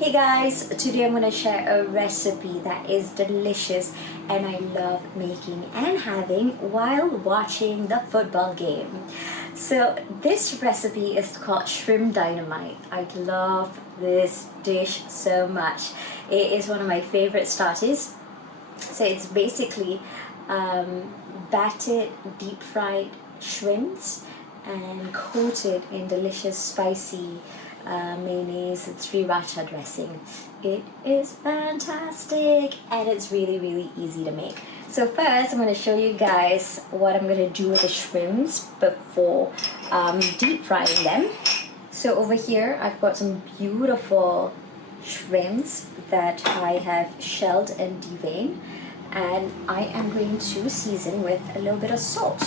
Hey guys, today I'm going to share a recipe that is delicious and I love making and having while watching the football game. So this recipe is called shrimp dynamite. I love this dish so much. It is one of my favorite starters. So it's basically battered deep fried shrimps and coated in delicious spicy mayonnaise and sriracha dressing. It is fantastic and it's really easy to make. So first I'm going to show you guys what I'm going to do with the shrimps before deep frying them. So over here I've got some beautiful shrimps that I have shelled and deveined, and I am going to season with a little bit of salt.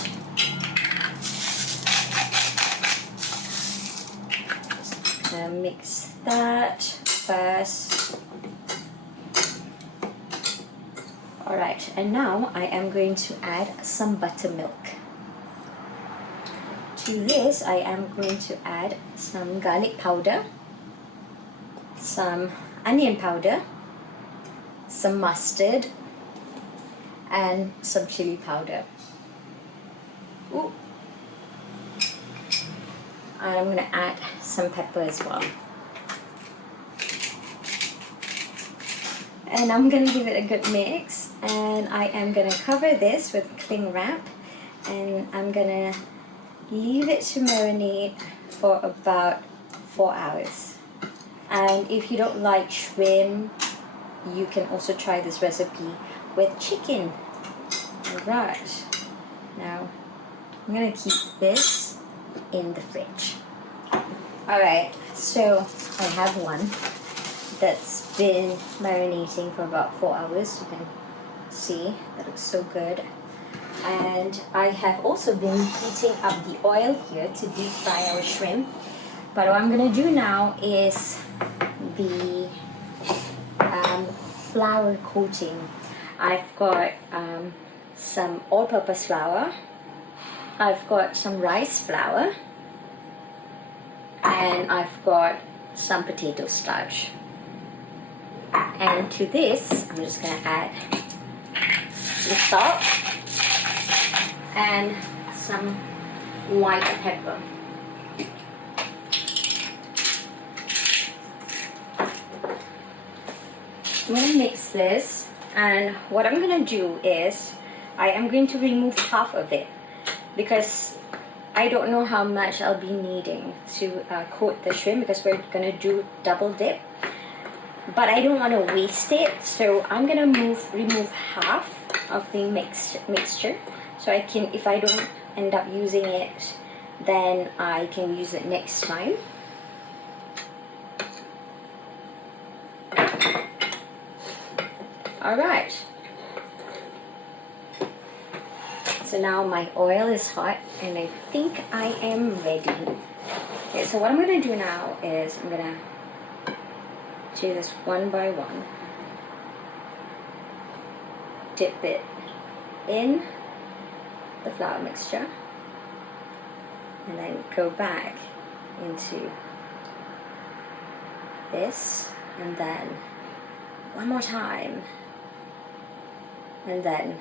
Mix that first. Alright, and now I am going to add some buttermilk. To this I am going to add some garlic powder, some onion powder, some mustard, and some chili powder. Ooh. And I'm going to add some pepper as well. And I'm going to give it a good mix. And I am going to cover this with cling wrap. And I'm going to leave it to marinate for about 4 hours. And if you don't like shrimp, you can also try this recipe with chicken. Alright. Now, I'm going to keep this in the fridge. Alright, so I have one that's been marinating for about 4 hours. You can see that looks so good. And I have also been heating up the oil here to deep fry our shrimp. But what I'm going to do now is the flour coating. I've got some all-purpose flour. I've got some rice flour, and I've got some potato starch. And to this, I'm just going to add the salt and some white pepper. I'm going to mix this, and what I'm going to do is I am going to remove half of it, because I don't know how much I'll be needing to coat the shrimp, because we're going to do double dip. But I don't want to waste it, so I'm going to remove half of the mixture. So I can, if I don't end up using it, then I can use it next time. Alright. So now my oil is hot and I think I am ready. Okay, so what I'm going to do now is I'm going to do this one by one. Dip it in the flour mixture and then go back into this, and then one more time, and then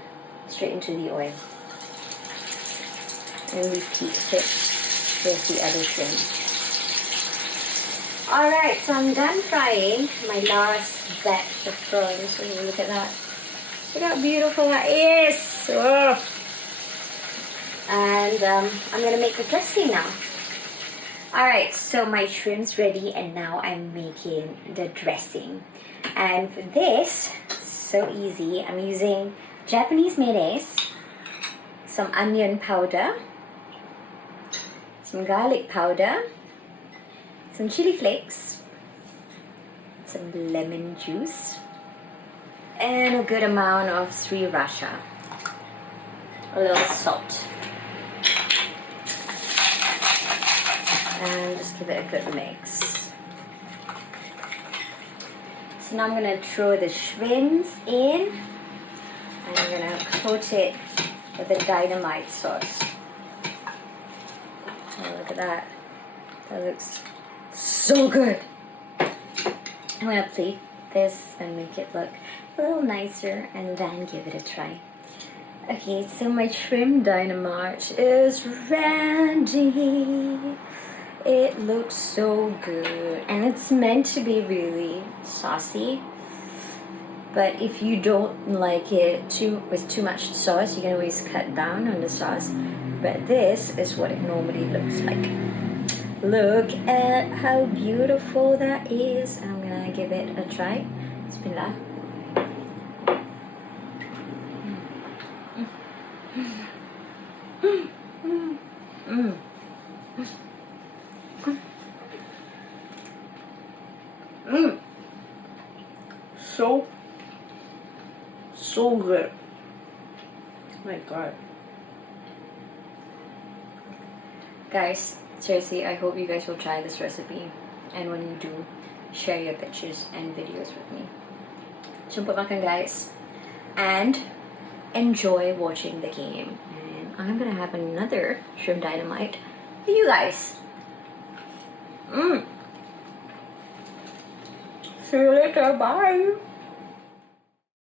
straight into the oil. And repeat it with the other shrimp. Alright, so I'm done frying my last batch of prawns. So look at that. Look how beautiful that is. Oh. And I'm going to make the dressing now. Alright, so my shrimp's ready, and now I'm making the dressing. And for this, so easy, I'm using Japanese mayonnaise, some onion powder, some garlic powder, some chili flakes, some lemon juice, and a good amount of sriracha, a little salt, and just give it a good mix. So now I'm going to throw the shrimps in, and I'm going to coat it with the dynamite sauce. Oh, look at that. That looks so good. I'm gonna plate this and make it look a little nicer and then give it a try. Okay, so my shrimp dynamite is ready. It looks so good and it's meant to be really saucy. But if you don't like it with too much sauce, you can always cut down on the sauce. But this is what it normally looks like. Look at how beautiful that is. I'm gonna give it a try. Bismillah. So good. Oh my god. Guys, seriously, I hope you guys will try this recipe. And when you do, share your pictures and videos with me. Jumpa makan, guys. And enjoy watching the game. And I'm gonna have another shrimp dynamite for you guys. See you later. Bye.